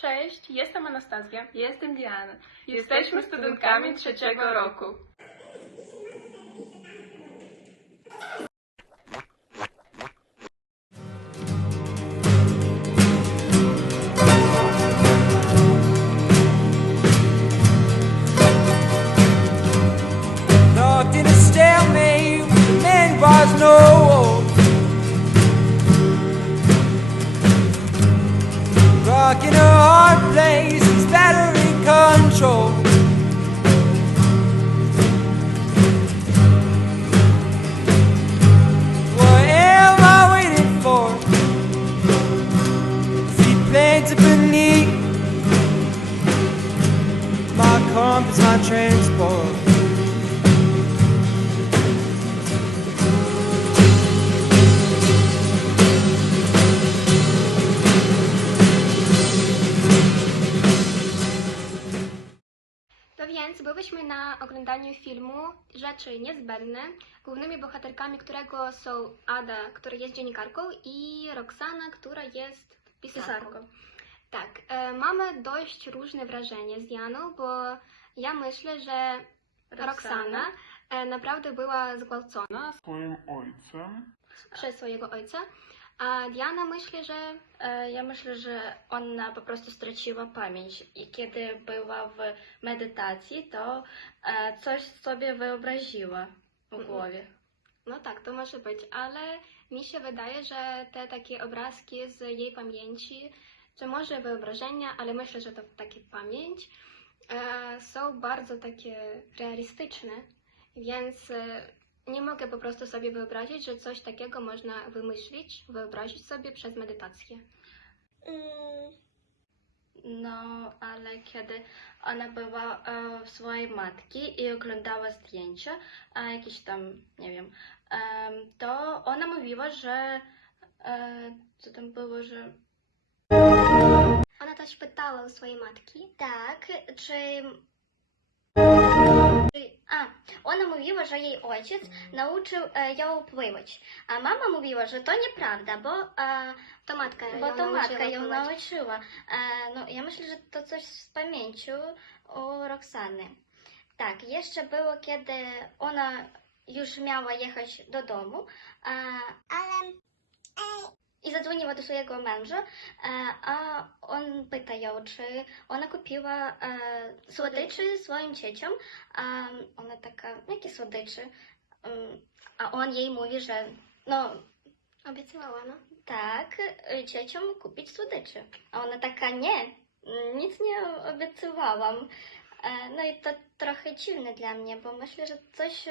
Cześć, jestem Anastazja. Jestem Diana. Jesteśmy studentkami trzeciego roku. Place, it's battery control. What am I waiting for? Feet planted beneath my compass, my transport. Więc byłyśmy na oglądaniu filmu Rzeczy Niezbędne, głównymi bohaterkami którego są Ada, która jest dziennikarką i Roxana, która jest pisarką. Tak, e, mamy dość różne wrażenie z Janą, bo ja myślę, że Roxana e, naprawdę była zgwałcona swoim ojcem. przez swojego ojca, a Diana myśli, że E, Ja myślę, że ona po prostu straciła pamięć i kiedy była w medytacji, to e, coś sobie wyobraziła w głowie. No tak, to może być, ale mi się wydaje, że te takie obrazki z jej pamięci, że może wyobrażenia, ale myślę, że to takie pamięć, e, są bardzo takie realistyczne, więc e, nie mogę po prostu sobie wyobrazić, że coś takiego można wymyślić, wyobrazić sobie przez medytację. No, ale kiedy ona była e, w swojej matki i oglądała zdjęcia, a jakieś tam, nie wiem, em, to ona mówiła, że e, co tam było, że Ona też pytała u swojej matki, Tak, czy... A, mówiła, że jej ojciec nauczył e, ją pływać, a mama mówiła, że to nieprawda, bo, e, to matka bo ją to nauczyła matka ją nauczyła. E, no, ja myślę, że to coś z pamięcią u Roxany. Tak, jeszcze było, kiedy ona już miała jechać do domu, a, ale... I zadzwoniła do swojego męża, e, a on pyta ją, czy ona kupiła e, słodyczy swoim dzieciom, a ona taka, jakie słodyczy? Mm, A on jej mówi, że no Obiecywała, no. tak, dzieciom kupić słodyczy. A ona taka, nie, nic nie obiecywałam. E, No i to trochę dziwne dla mnie, bo myślę, że coś,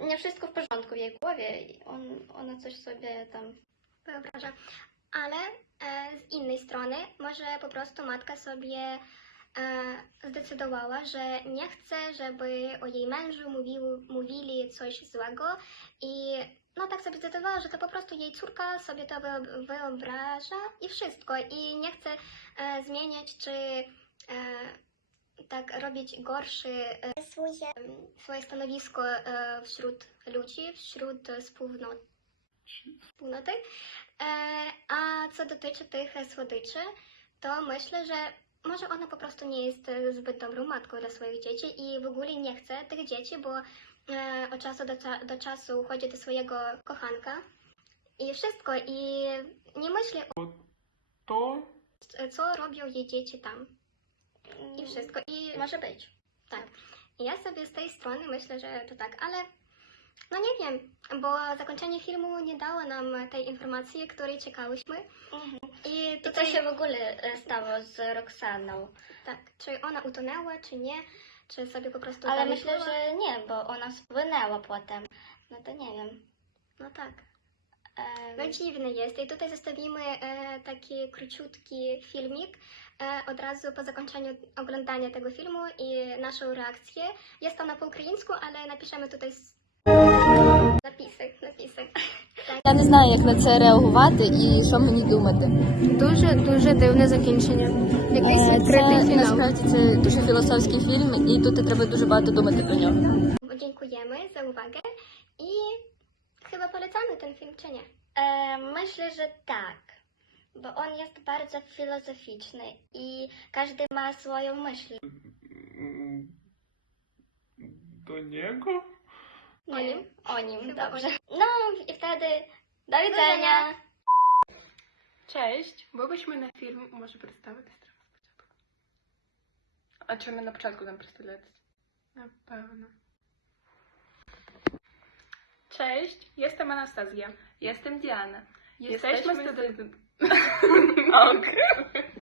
nie wszystko w porządku w jej głowie. On, ona coś sobie tam wyobraża. Ale e, z innej strony, może po prostu matka sobie e, zdecydowała, że nie chce, żeby o jej mężu mówili coś złego i no tak sobie zdecydowała, że to po prostu jej córka sobie to wyo- wyobraża i wszystko i nie chce e, zmieniać czy e, tak robić gorszy e, swoje stanowisko e, wśród ludzi, wśród wspólnoty. Wspólnoty. E, a co dotyczy tych słodyczy, to myślę, że może ona po prostu nie jest zbyt dobrą matką dla swoich dzieci i w ogóle nie chce tych dzieci, bo e, od czasu do, do czasu chodzi do swojego kochanka i wszystko i nie myśli, To o- co robią jej dzieci tam i wszystko. I może być. tak. I ja sobie z tej strony myślę, że to tak, ale no nie wiem, bo zakończenie filmu nie dało nam tej informacji, której czekałyśmy. I I co tutaj, się w ogóle e, stało z Roxaną? tak, czy ona utonęła, czy nie, czy sobie po prostu Ale dalej myślę, pływa. że nie, bo ona spłynęła potem. No to nie wiem. No tak. No dziwne jest. I tutaj zostawimy e, taki króciutki filmik e, od razu po zakończeniu oglądania tego filmu i naszą reakcję. Jest ona po ukraińsku, ale napiszemy tutaj s- Я не знаю, як на це реагувати і що мені думати. Дуже дуже дивне закінчення. Якийсь Це насправді це дуже філософський фільм, і тут треба дуже багато думати про нього. Dziękujemy za uwagę i chyba polecamy ten film, czy nie? e, myślę, że tak. bo on jest bardzo filozoficzny i każdy ma swoją myśl. do niego? O nim? O nim, dobrze. No i wtedy do widzenia. Cześć, byłyśmy na film, może przedstawię tę stronę A czy my na początku tam przedstawiać? Na pewno. Cześć, jestem Anastazja. Jestem Diana. Jesteśmy, Jesteśmy studentami.